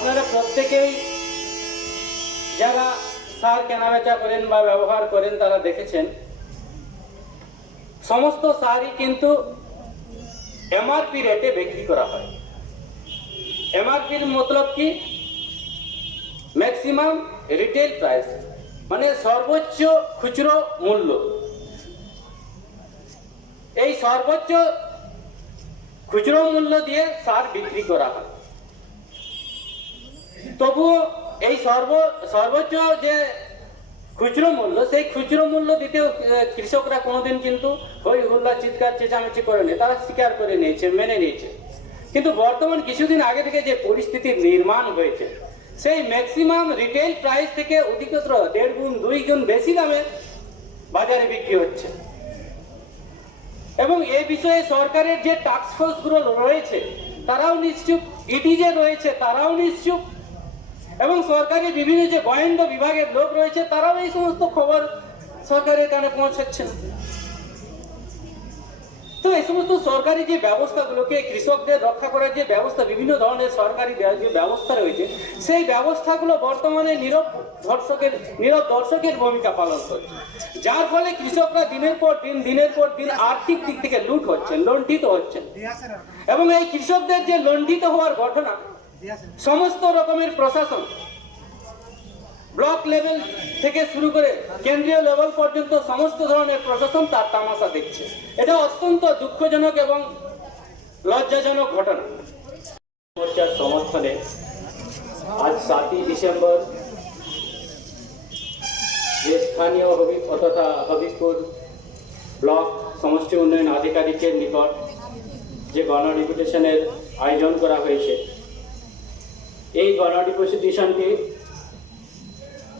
আপনারা প্রত্যেকেই যারা সার কেনাবেচা করেন বা ব্যবহার করেন তারা দেখেছেন সমস্ত সারই কিন্তু এমআরপি রেটে বিক্রি করা হয়। এমআরপির মতলব কি? ম্যাক্সিমাম রিটেল প্রাইস, মানে সর্বোচ্চ খুচরো মূল্য। এই সর্বোচ্চ খুচরো মূল্য দিয়ে সার বিক্রি করা হয়। তবুও এই সর্বোচ্চ যে খুচরো মূল্য, সেই খুচরো মূল্য দিতেও কৃষকরা কোনোদিন কিন্তু হই হুল্লা চিৎকার চেঁচামেচি করেনি, তারা স্বীকার করে নিয়েছে, মেনে নিয়েছে। কিন্তু বর্তমান কিছুদিন আগে থেকে যে পরিস্থিতির নির্মাণ হয়েছে, সেই ম্যাক্সিমাম রিটেল প্রাইস থেকে অধিকতর 1.5 গুণ 2 গুণ বেশি দামে বাজারে বিক্রি হচ্ছে। এবং এই বিষয়ে সরকারের যে টাস্ক ফোর্স গুলো রয়েছে তারাও নিশ্চুপ, ইডি যে রয়েছে তারাও নিশ্চুপ, এবং সরকারি বিভিন্ন যে গোয়েন্দা বিভাগের লোক রয়েছে তারাও এই সমস্ত খবর সরকারের কানে পৌঁছাচ্ছে না। তো এই সমস্ত সরকারি যে ব্যবস্থাগুলোকে কৃষকদের রক্ষা করার যে ব্যবস্থা, বিভিন্ন ধরনের সরকারি যে ব্যবস্থা রয়েছে, সেই ব্যবস্থাগুলো বর্তমানে নীরব দর্শকের ভূমিকা পালন করছে, যার ফলে কৃষকরা দিনের পর দিন আর্থিক দিক থেকে লুট হচ্ছেন, লুণ্ঠিত হচ্ছেন। এবং এই কৃষকদের যে লুণ্ঠিত হওয়ার ঘটনা, সমস্ত রকমের প্রশাসন, ব্লক লেভেল থেকে শুরু করে কেন্দ্রীয় লেভেল পর্যন্ত সমস্ত ধরনের প্রশাসন তার তামাশা দেখছে। এটা অত্যন্ত দুঃখজনক এবং লজ্জাজনক ঘটনা। মোর্চার সমর্থনে আজ 7ই ডিসেম্বর যে স্থানীয় তথা হবিবপুর ব্লক সমষ্টি উন্নয়ন আধিকারিকের নিকট যে গণডেপুটেশনের আয়োজন করা হয়েছে, এই গণডেপুটেশনটি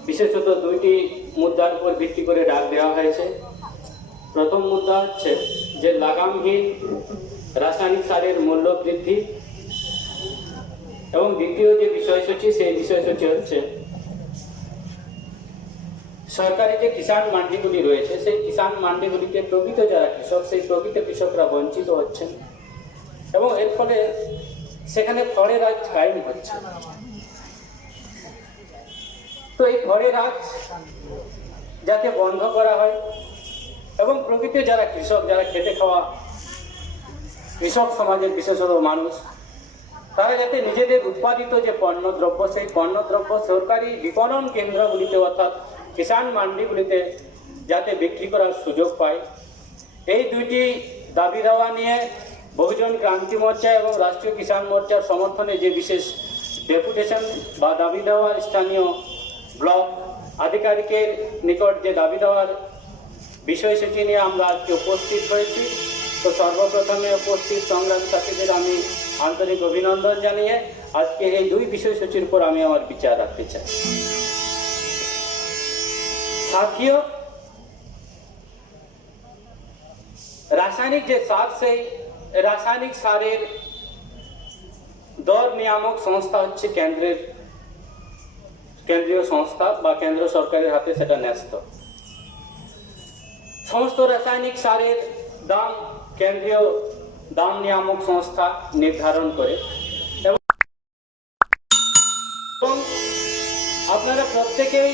বিশেষত 2টি মুদ্রার উপর ভিত্তি করে ডাক দেওয়া হয়েছে। প্রথম মুদ্রা হচ্ছে যে লাগামহীন রাসায়নিক সারের মূল্য বৃদ্ধি, এবং দ্বিতীয় যে বিষয়সূচি, সেই বিষয়সূচি হচ্ছে সরকারি যে কিষাণ মান্ডিগুলি রয়েছে, সেই কিষাণ মান্ডিগুলিতে প্রকৃত যারা কৃষক, সেই প্রকৃত কৃষকরা বঞ্চিত হচ্ছেন, এবং এর ফলে সেখানে ফড়ের রাজ কায়েম হচ্ছে। তো এই ফড়ের রাজ যাতে বন্ধ করা হয়, এবং প্রকৃত যারা কৃষক, যারা খেতে খাওয়া কৃষক সমাজের বিশেষত মানুষ, তারা যাতে নিজেদের উৎপাদিত যে পণ্যদ্রব্য, সেই পণ্যদ্রব্য সরকারি বিপণন কেন্দ্রগুলিতে অর্থাৎ কিষাণ মান্ডিগুলিতে যাতে বিক্রি করার সুযোগ পায়, এই 2টি দাবি দেওয়া নিয়ে বহুজন ক্রান্তি মোর্চা এবং রাষ্ট্রীয় কিষাণ মোর্চার সমর্থনে যে বিশেষ ডেপুটেশন বা দাবি দেওয়া স্থানীয় ব্লক আধিকারিকের নিকট যে দাবি দেওয়ার বিষয়সূচি নিয়ে আমরা আজকে উপস্থিত হয়েছি। তো সর্বপ্রথমে উপস্থিত সংগ্রামী সাথীদের আমি আন্তরিক অভিনন্দন জানিয়ে আজকে এই 2 বিষয়সূচির উপর আমি আমার বিচার রাখতে চাই। সাথীয় রাসায়নিক যে সার, সেই রাসায়নিক সারের দর নিয়ামক সংস্থা হচ্ছে কেন্দ্রীয় সংস্থা বা কেন্দ্র সরকারের হাতে সেটা ন্যস্ত। সমস্ত রাসায়নিক সারের দাম কেন্দ্রীয় দাম নিয়ামক সংস্থা নির্ধারণ করে, এবং আপনারা প্রত্যেকেই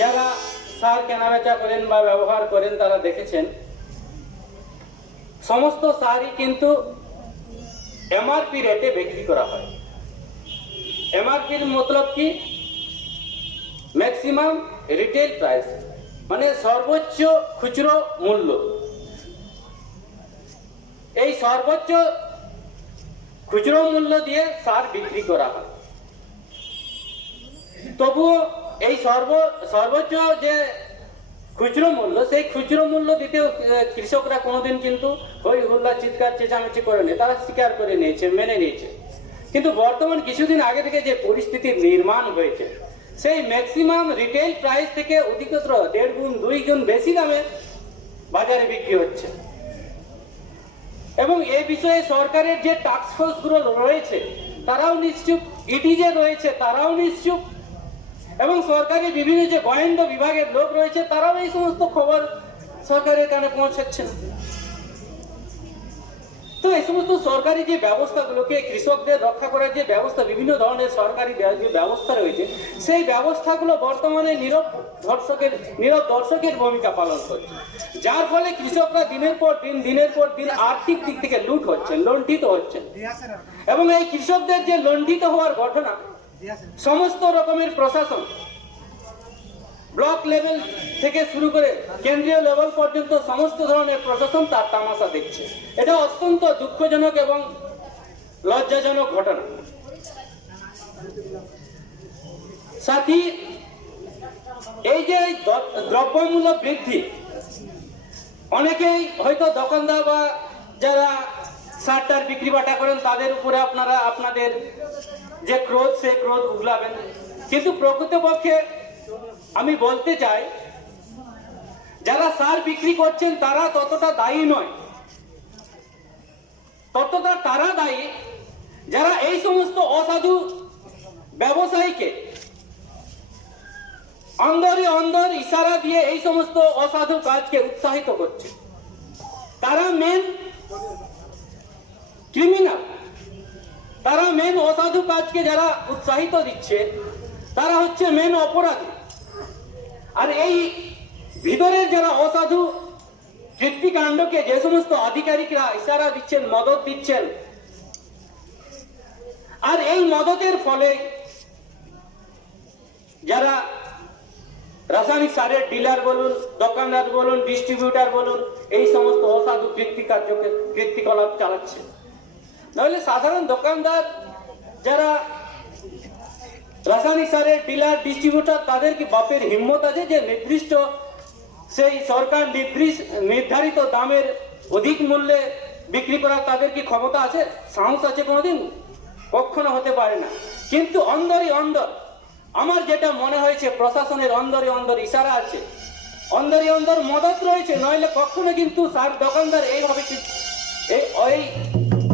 যারা সার কেনাবেচা করেন বা ব্যবহার করেন তারা দেখেছেন সমস্ত সারই কিন্তু এমআরপি রেটে বিক্রি করা হয়। এমআরপির মতলব কি? ম্যাক্সিমাম রিটেল প্রাইস, মানে সর্বোচ্চ খুচরো মূল্য। এই সর্বোচ্চ খুচরো মূল্য দিয়ে সার বিক্রি করা হয়। তবুও এই সর্বোচ্চ যে খুচরো মূল্য, সেই খুচরো মূল্য দিতেও কৃষকরা কোনোদিন কিন্তু হই হুল্লা চিৎকার চেঁচামেচি করেনি, তারা স্বীকার করে নিয়েছে, মেনে নিয়েছে। কিন্তু বর্তমান কিছুদিন আগে থেকে যে পরিস্থিতির নির্মাণ হয়েছে, সেই ম্যাক্সিমাম রিটেল প্রাইস থেকে অধিকতর 1.5 গুণ 2 গুণ বেশি দামে বাজারে বিক্রি হচ্ছে। এবং এই বিষয়ে সরকারের যে টাস্ক ফোর্স গুলো রয়েছে তারাও নিশ্চুপ, ইডি যে রয়েছে তারাও নিশ্চুপ, এবং সরকারি বিভিন্ন যে গোয়েন্দা বিভাগের লোক রয়েছে তারাও এই সমস্ত খবর সরকারের কানে পৌঁছাচ্ছে না। তো এই সমস্ত সরকারি যে ব্যবস্থাগুলোকে, কৃষকদের রক্ষা করার যে ব্যবস্থা, বিভিন্ন ধরনের সরকারি যে ব্যবস্থা রয়েছে, সেই ব্যবস্থাগুলো বর্তমানে নীরব দর্শকের ভূমিকা পালন করছে, যার ফলে কৃষকরা দিনের পর দিন আর্থিক দিক থেকে লুণ্ঠিত হচ্ছেন। এবং এই কৃষকদের যে লুণ্ঠিত হওয়ার ঘটনা, সমস্ত রকমের প্রশাসন, ব্লক লেভেল থেকে শুরু করে কেন্দ্রীয় লেভেল পর্যন্ত সমস্ত ধরনের প্রশাসন তার তামাশা দেখছে। এটা অত্যন্ত দুঃখজনক এবং লজ্জাজনক ঘটনা। সাথী, এই যে দ্রব্যমূল্য বৃদ্ধি, অনেকেই হয়তো দোকানদার বা যারা সারটার বিক্রি বাটা করেন তাদের উপরে আপনারা আপনাদের যে ক্রোধ, সেই ক্রোধ উগলাবেন, কিন্তু প্রকৃতপক্ষে আমি বলতে চাই, যারা সার বিক্রি করছেন তারা ততটা দায়ী নয়, ততটা তারা দায়ী যারা এই সমস্ত অসাধু ব্যবসায়ীকে অন্দর ইশারা দিয়ে এই সমস্ত অসাধু কাজকে উৎসাহিত করছে। তারা মেন ক্রিমিনাল, তারা মেন অসাধু কাজকে যারা উৎসাহিত দিচ্ছে তারা হচ্ছে মেন অপরাধী। আর এই ভিতরের যারা অসাধু কীর্তিকাণ্ডকে যে সমস্ত আধিকারিকরা ইশারা দিচ্ছেন, মদত দিচ্ছেন, আর এই মদতের ফলে যারা রাসায়নিক সারের ডিলার বলুন, দোকানদার বলুন, ডিস্ট্রিবিউটার বলুন, এই সমস্ত অসাধু কীর্তিকলাপ চালাচ্ছে। নাহলে সাধারণ দোকানদার যারা রাসায়নিক সারের ডিলার, ডিস্ট্রিবিউটার, তাদের কি বাপের হিম্মত আছে যে নির্দিষ্ট সেই সরকার নির্ধারিত দামের অধিক মূল্যে বিক্রি করার তাদের কি ক্ষমতা আছে, সাহস আছে? কোনোদিন কখনো হতে পারে না। কিন্তু অন্দর আমার যেটা মনে হয়েছে, প্রশাসনের অন্দর ইশারা আছে, অন্দর মদত রয়েছে, নইলে কখনো কিন্তু সার দোকানদার এইভাবে ওই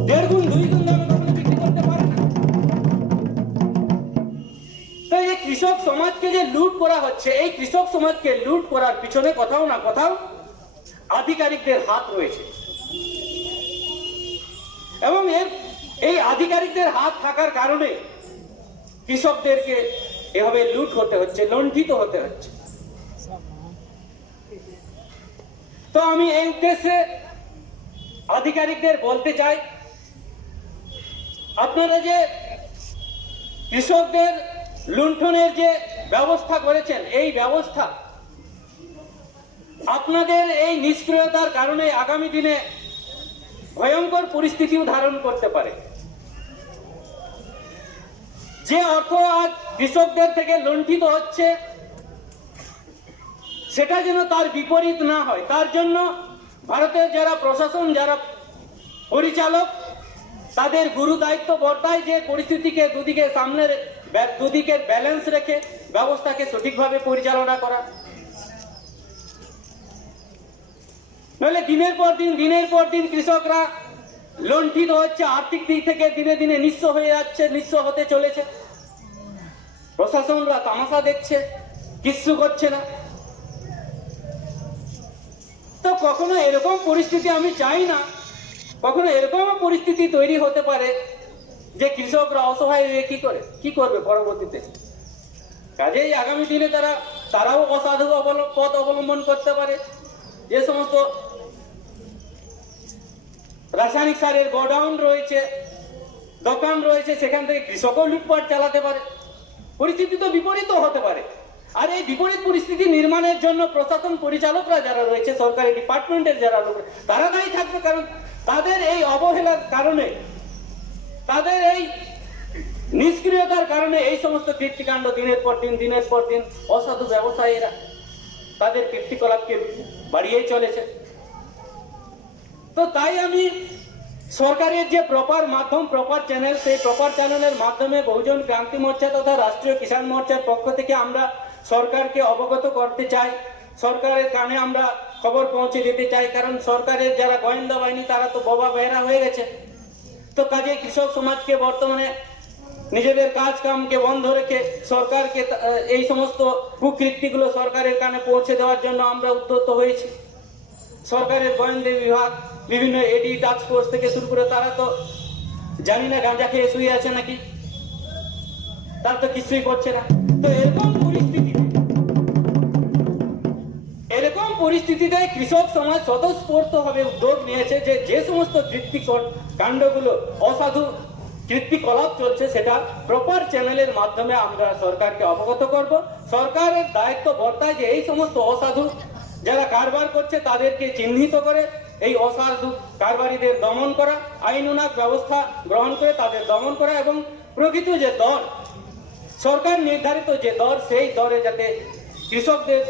1.5 গুণ 2 গুণ দামে কখনো বিক্রি করতে পারে না। তো এই কৃষক সমাজকে যে লুট করা হচ্ছে, এই কৃষক সমাজকে লুট করার পিছনে কোথাও না কোথাও আধিকারিকদের হাত রয়েছে, এবং এই আধিকারিকদের হাত থাকার কারণে কৃষকদেরকে এভাবে লুট হতে হচ্ছে, লুণ্ঠিত হতে হচ্ছে। তো আমি এই উদ্দেশ্যে আধিকারিকদের বলতে চাই, আপনারা যে কৃষকদের লুণ্ঠনের যে ব্যবস্থা করেছেন, এই ব্যবস্থা আপনাদের এই নিষ্ক্রিয়তার কারণে আগামী দিনে ভয়ঙ্কর পরিস্থিতিও ধারণ করতে পারে। যে অর্থ আজ কৃষকদের থেকে লুণ্ঠিত হচ্ছে, সেটা যেন তার বিপরীত না হয়, তার জন্য ভারতের যারা প্রশাসন, যারা পরিচালক, তাদের গুরু দায়িত্ব বর্তায় যে পরিস্থিতিকে দুদিকের ব্যালেন্স রেখে ব্যবস্থাকে সঠিকভাবে পরিচালনা করা। নইলে দিনের পর দিন কৃষকরা লুণ্ঠিত হচ্ছে, আর্থিক দিক থেকে দিনে দিনে নিঃস্ব হয়ে যাচ্ছে, নিঃস্ব হতে চলেছে। প্রশাসনরা তামাশা দেখছে, কিচ্ছু করছে না। তো কখনো এরকম পরিস্থিতি আমি চাই না, কখনো এরকম পরিস্থিতি তৈরি হতে পারে যে কৃষকরা অসহায় হয়ে কি করবে পরবর্তীতে। কাজেই আগামী দিনে তারাও অসাধু পথ অবলম্বন করতে পারে। যে সমস্ত রাসায়নিক সারের গোডাউন রয়েছে, দোকান রয়েছে, সেখান থেকে কৃষকও লুটপাট চালাতে পারে। পরিস্থিতি তো বিপরীত হতে পারে। আর এই বিপরীত পরিস্থিতি নির্মাণের জন্য প্রশাসন পরিচালকরা যারা রয়েছে, সরকারি ডিপার্টমেন্টের যারা লোক, তারা দায়ী থাকবে। কারণ তাদের এই অবহেলার কারণে, তাদের এই নিষ্ক্রিয়তার কারণে এই সমস্ত কীর্তিকাণ্ড দিনের পর দিন অসাধু ব্যবসায়ীরা তাদের কীর্তিকলাপকে বাড়িয়েই চলেছে। তো তাই আমি সরকারের যে প্রপার চ্যানেল, সেই প্রপার চ্যানেলের মাধ্যমে বহুজন ক্রান্তি মোর্চা তথা রাষ্ট্রীয় কিষাণ মোর্চার পক্ষ থেকে আমরা সরকারকে অবগত করতে চাই, সরকারের কানে আমরা খবর পৌঁছে দিতে চাই। কারণ সরকারের যারা গোয়েন্দা বাহিনী, তারা তো বোবা বেহেরা হয়ে গেছে। তো কাজে কৃষক সমাজকে বর্তমানে নিজেদের কাজ কামকে বন্ধ রেখে সরকারকে এই সমস্ত কুকৃতিগুলো সরকারের কানে পৌঁছে দেওয়ার জন্য আমরা উদ্যত হয়েছি। সরকারের গোয়েন্দা বিভাগ বিভিন্ন এডি টাস্ক ফোর্স থেকে শুরু করে তারা তো জানি না গাঁজা খেয়ে শুয়ে আছে নাকি, তারা তো কিছুই করছে না। তো এরকম পরিস্থিতিতে কৃষক সমাজ স্বতঃস্ফূর্তভাবে উদ্যোগ নিয়েছে যে যে সমস্ত কাণ্ডগুলো অসাধু কৃত্তিকলাপ চলছে সেটা প্রপার চ্যানেলের মাধ্যমে আমরা সরকারকে অবগত করব। সরকারের দায়িত্ব বর্তায় যে এই সমস্ত অসাধু যারা কারবার করছে তাদেরকে চিহ্নিত করে এই অসাধু কারবারিদের দমন করা, আইনানুগ ব্যবস্থা গ্রহণ করে তাদের দমন করা এবং প্রকৃত যে দর সরকার নির্ধারিত যে দর সেই দরে যাতে কৃষকদের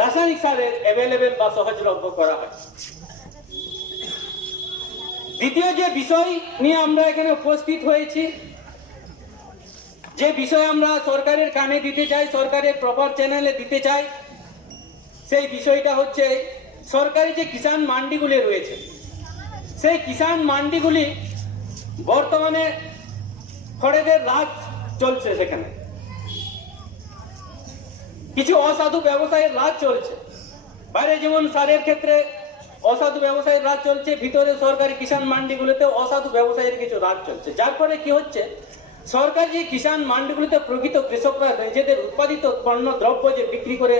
রাসায়নিক সারের অ্যাভেলেবেল বা সহজলভ্য করা হয়। দ্বিতীয় যে বিষয় নিয়ে আমরা এখানে উপস্থিত হয়েছি, যে বিষয় আমরা সরকারের কানে দিতে চাই, সরকারের প্রপার চ্যানেলে দিতে চাই, সেই বিষয়টা হচ্ছে সরকারি যে কিষাণ মান্ডিগুলি রয়েছে সেই কিষাণ মান্ডিগুলি বর্তমানে খড়েদের রাজ চলছে। সেখানে কিছু অসাধু ব্যবসায়ের রাজ চলছে। বাইরে যেমন সারের ক্ষেত্রে অসাধু ব্যবসায়ের রাজ চলছে, ভিতরে সরকারি কিষাণ মান্ডিগুলোতে অসাধু ব্যবসায়ের কিছু রাজ চলছে। যার ফলে কি হচ্ছে, সরকারি যে কিষাণ মান্ডিগুলিতে প্রকৃত কৃষকরা নিজেদের উৎপাদিত পণ্য দ্রব্য যে বিক্রি করে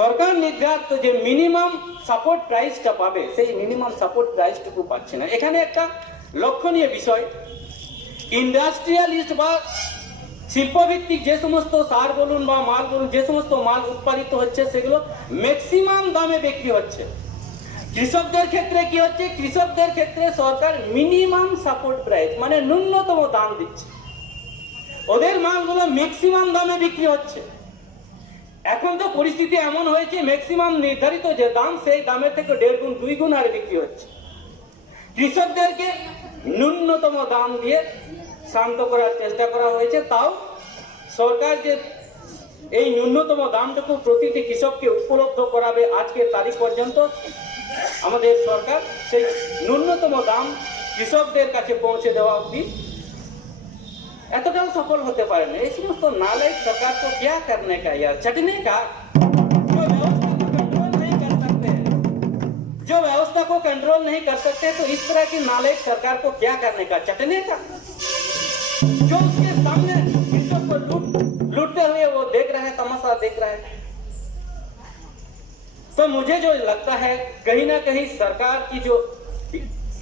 সরকার নির্ধারিত যে মিনিমাম সাপোর্ট প্রাইসটা পাবে সেই মিনিমাম সাপোর্ট প্রাইসটুকু পাচ্ছে না। এখানে একটা লক্ষণীয় বিষয়, ইন্ডাস্ট্রিয়ালিস্ট বা শিল্পভিত্তিক যে সমস্ত সার বলুন বা মাল বলুন, যে সমস্ত মাল উৎপাদিত হচ্ছে সেগুলো ম্যাক্সিমাম দামে বিক্রি হচ্ছে। কৃষকদের ক্ষেত্রে কি হচ্ছে, কৃষকদের ক্ষেত্রে সরকার মিনিমাম সাপোর্ট প্রাইস মানে ন্যূনতম দাম দিচ্ছে, ওদের মালগুলো ম্যাক্সিমাম দামে বিক্রি হচ্ছে। এখন তো পরিস্থিতি এমন হয়েছে ম্যাক্সিমাম নির্ধারিত যে দাম সেই দামের থেকে 1.5 গুণ 2 গুণ আর বিক্রি হচ্ছে। কৃষকদেরকে ন্যূনতম দাম দিয়ে শান্ত করার চেষ্টা করা হয়েছে, তাও সরকার যে এই ন্যূনতম দামটুকু প্রতিটি কৃষককে উপলব্ধ করাবে আজকের তারিখ পর্যন্ত আমাদের সরকার সেই ন্যূনতম দাম কৃষকদের কাছে পৌঁছে দেওয়া অবধি এতটাও সফল হতে পারে না। এই সমস্ত नालायक सरकार को क्या करने का यार, चटने का, जो व्यवस्था को कंट्रोल नहीं कर सकते तो इस तरह की नालायक सरकार को क्या करने का, चटने का। जो उसके सामने कृषक को लूटते हुए वो देख रहे हैं, तमाशा देख रहे हैं। तो मुझे जो लगता है कहीं ना कहीं सरकार की जो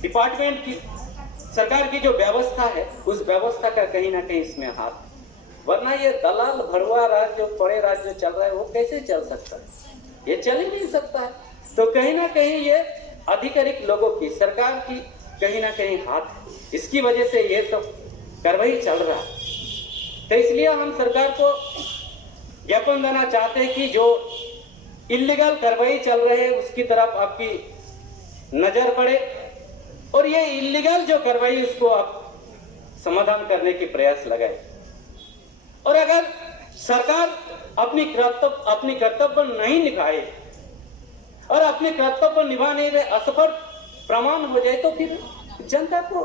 डिपार्टमेंट की सरकार की जो व्यवस्था है उस व्यवस्था का कहीं ना कहीं इसमें हाथ, वरना ये दलाल भड़ुआ राज जो बड़े राज जो चल रहा है वो कैसे चल सकता है, ये चल ही नहीं सकता है। तो कहीं ना कहीं ये आधिकारिक लोगों की, सरकार की कहीं ना कहीं हाथ, इसकी वजह से ये तो कार्रवाई चल रहा है। तो इसलिए हम सरकार को ज्ञापन देना चाहते हैं कि जो इलीगल कार्रवाई चल रहे हैं उसकी तरफ आपकी नजर पड़े और ये इलीगल जो कार्रवाई उसको आप समाधान करने की प्रयास लगाए। और अगर सरकार अपनी कर्तव्य नहीं निभाए और अपने कर्तव्य निभाने में असफल प्रमाण हो जाए तो फिर जनता को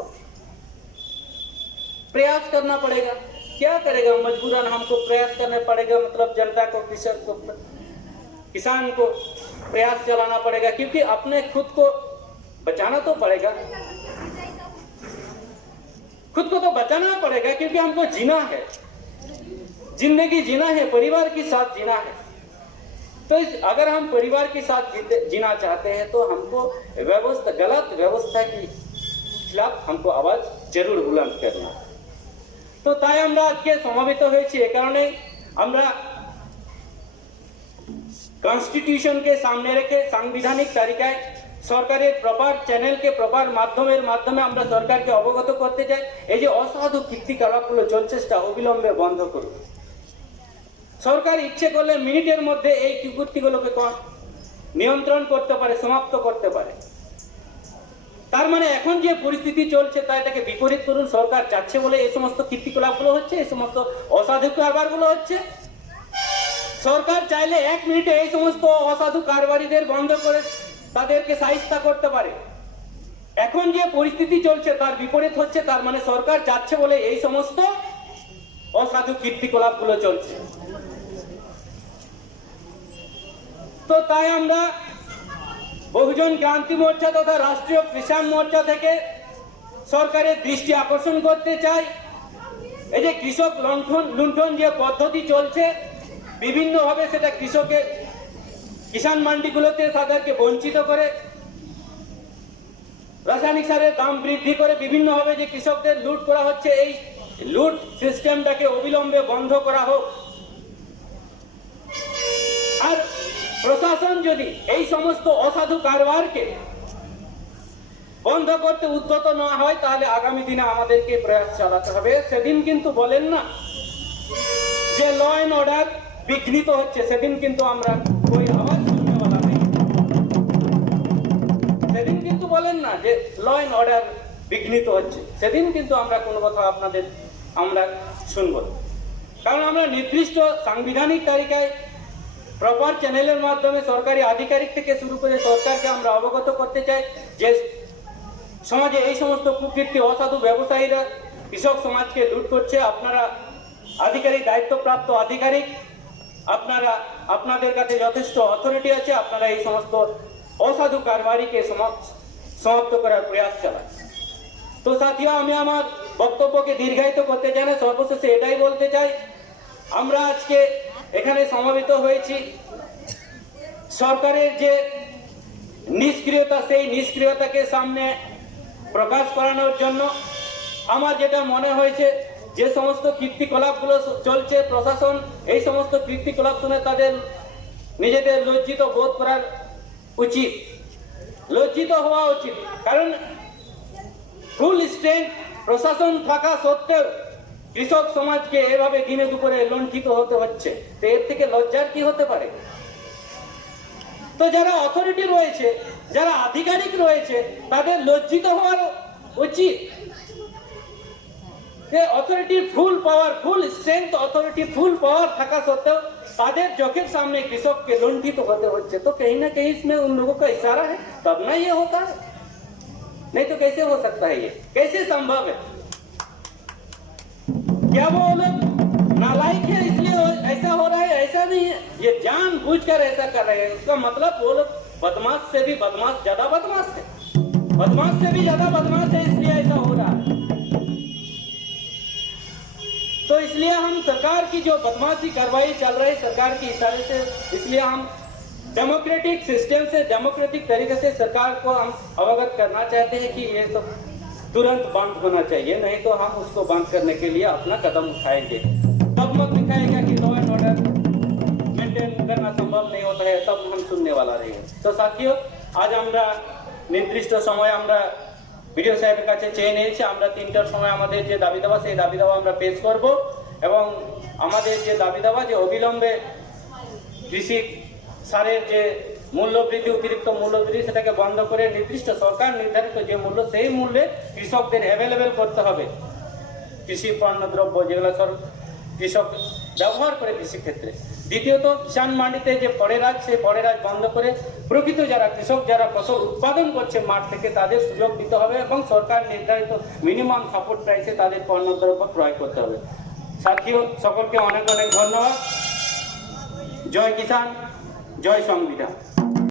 प्रयास करना पड़ेगा। क्या करेगा, मजबूरन हमको प्रयास करना पड़ेगा, मतलब जनता को, कृषक को, किसान को प्रयास चलाना पड़ेगा, क्योंकि अपने खुद को बचाना तो पड़ेगा, खुद को तो बचाना पड़ेगा, क्योंकि हमको जीना है, जिंदगी जीना है, परिवार के साथ जीना है। तो अगर हम परिवार के साथ जीना चाहते हैं तो हमको गलत व्यवस्था के खिलाफ हमको आवाज जरूर बुलंद करना। तो তাই আমরা আজকে সমাবেত হয়েছি এই কারণে, আমরা কনস্টিটিউশনকে সামনে রেখে সাংবিধানিক তালিকায় সরকারের প্রপার চ্যানেলকে প্রপার মাধ্যমে আমরা সরকারকে অবগত করতে চাই এই যে অসাধু কীর্তিকলাপগুলো চলছে সেটা অবিলম্বে বন্ধ করুন। সরকার ইচ্ছে করলে মিনিটের মধ্যে এই কীর্তিগুলোকে নিয়ন্ত্রণ করতে পারে, সমাপ্ত করতে পারে। তার মানে এখন যে পরিস্থিতি চলছে তা এটাকে বিপরীত করুন। সরকার চাচ্ছে বলে এই সমস্ত কীর্তিকলাপগুলো হচ্ছে, এই সমস্ত অসাধু কারবারগুলো হচ্ছে। সরকার চাইলে 1 মিনিটে এই সমস্ত অসাধু কারবারিদের বন্ধ করে তাদেরকে শায়েস্তা করতে পারে। এখন যে পরিস্থিতি চলছে তার বিপরীত হচ্ছে, তার মানে সরকার চাচ্ছে বলে এই সমস্ত অসাধু কীর্তিকলাপগুলো চলছে। তো তাই আমরা বহুজন ক্রান্তি মোর্চা তথা রাষ্ট্রীয় কিষাণ মোর্চা থেকে সরকারের দৃষ্টি আকর্ষণ করতে চাই, এই যে কৃষক লুণ্ঠন যে পদ্ধতি চলছে, বিভিন্নভাবে সেটা কৃষকের কিষাণ মান্ডিগুলোতে তাদেরকে বঞ্চিত করে, রাসায়নিক সারের দাম বৃদ্ধি করে বিভিন্নভাবে যে কৃষকদের লুট করা হচ্ছে, এই লুট সিস্টেমটাকে অবিলম্বে বন্ধ করা হোক। আর প্রশাসন যদি এই সমস্ত অসাধু কারবারকে বন্ধ করতে উদ্যত না হয়, তাহলে আগামী দিনে আমাদেরকে প্রয়াস চালাতে হবে। সেদিন কিন্তু বলেন না যে ল অ্যান্ড অর্ডার বিঘ্নিত হচ্ছে, সেদিন কিন্তু আমরা কোই আওয়াজ শুনতে वाला নেই। সেদিন কিন্তু বলেন না যে ল অ্যান্ড অর্ডার বিঘ্নিত হচ্ছে, সেদিন কিন্তু আমরা কোনো কথা আমরা শুনবো না। কারণ আমরা নির্দিষ্ট সাংবিধানিক তালিকায় প্রপার চ্যানেলের মাধ্যমে সরকারি আধিকারিক থেকে শুরু করে সরকারকে আমরা অবগত করতে চাই যে সমাজে এই সমস্ত কুকীর্তি অসাধু ব্যবসায়ীরা কৃষক সমাজকে লুট করছে। আপনারা আধিকারিক, দায়িত্বপ্রাপ্ত আধিকারিক, আপনাদের কাছে যথেষ্ট অথরিটি আছে, আপনারা এই সমস্ত অসাধু কারবারিকে সমাপ্ত করার প্রয়াস চালান। তো সাথীরা, আমি আমার বক্তব্যকে দীর্ঘায়িত করতে চাই না, সর্বশেষে এটাই বলতে চাই, আমরা আজকে এখানে সমবেত হয়েছি সরকারের যে নিষ্ক্রিয়তা, সেই নিষ্ক্রিয়তাকে সামনে প্রকাশ করানোর জন্য। আমার যেটা মনে হয়েছে, যে সমস্ত কীর্তিকলাপগুলো চলছে, প্রশাসন এই সমস্ত কীর্তিকলাপ শুনে তাদের নিজেদের লজ্জিত বোধ করার উচিত, লজ্জিত হওয়া উচিত। কারণ ফুল স্ট্রেংথ প্রশাসন থাকা সত্ত্বেও কৃষক সমাজকে এভাবে দিনে দুপুরে লুণ্ঠিত হতে হচ্ছে, তো এর থেকে লজ্জার কি হতে পারে? তো যারা অথরিটি রয়েছে, যারা আধিকারিক রয়েছে, তাদের লজ্জিত হওয়ার উচিত। অথরিটি ফুল পাওয়ার, ফুল স্ট্রেংথ, অথরিটি ফুল पावर থাকা সত্ত্বেও তাদের চোখের सामने কৃষককে লুণ্ঠিত হতে হচ্ছে, तो कहीं ना कहीं इसमें उन लोगों का इशारा है, तब ना ये होता है। नहीं तो कैसे हो सकता है? ये कैसे संभव है? क्या वो लोग नालायक है इसलिए ऐसा हो रहा है? ऐसा नहीं है, ये जानबूझकर ऐसा कर रहे हैं। उसका मतलब वो लोग बदमाश से भी बदमाश, ज्यादा बदमाश है, बदमाश से भी ज्यादा बदमाश है, इसलिए ऐसा हो रहा है। तो इसलिए हम सरकार की जो बदमाशी कार्रवाई चल रही है सरकार के इशारे से, इसलिए हम डेमोक्रेटिक सिस्टम से, डेमोक्रेटिक तरीके से सरकार को हम अवगत करना चाहते हैं कि ये सब तुरंत बंद होना चाहिए, नहीं तो हम उसको बंद करने के लिए अपना कदम उठाएंगे। तब मत दिखाएगा कि लॉ एंड ऑर्डर मेंटेन करना संभव नहीं होता है, तब हम सुनने वाला रहेंगे। तो साथियों, आज আমরা নির্দিষ্ট সময় আমরা ভিডিও সাহেবের কাছে চেয়ে নিয়েছি, আমরা 3টার সময় আমাদের যে দাবি দাওয়া, সেই দাবি দাওয়া আমরা পেশ করব এবং আমাদের যে দাবি দাওয়া, যে অবিলম্বে কৃষি সারের যে মূল্য বৃদ্ধি, অতিরিক্ত মূল্য বৃদ্ধি, সেটাকে বন্ধ করে নির্দিষ্ট সরকার নির্ধারিত যে মূল্য, সেই মূল্যে কৃষকদের অ্যাভেলেবেল করতে হবে কৃষি পণ্য দ্রব্য, যেগুলো কৃষক ব্যবহার করে কৃষিক্ষেত্রে। দ্বিতীয়ত, কিষাণ মান্ডিতে যে পড়েরাজ, সেই পড়েরাজ বন্ধ করে প্রকৃত যারা কৃষক, যারা ফসল উৎপাদন করছে মাঠ থেকে, তাদের সুযোগ দিতে হবে এবং সরকার নির্ধারিত মিনিমাম সাপোর্ট প্রাইসে তাদের পণ্য দ্রব্য ক্রয় করতে হবে। সাথীও, সকলকে অনেক অনেক ধন্যবাদ। জয় কিষাণ, জয় সংবিধান।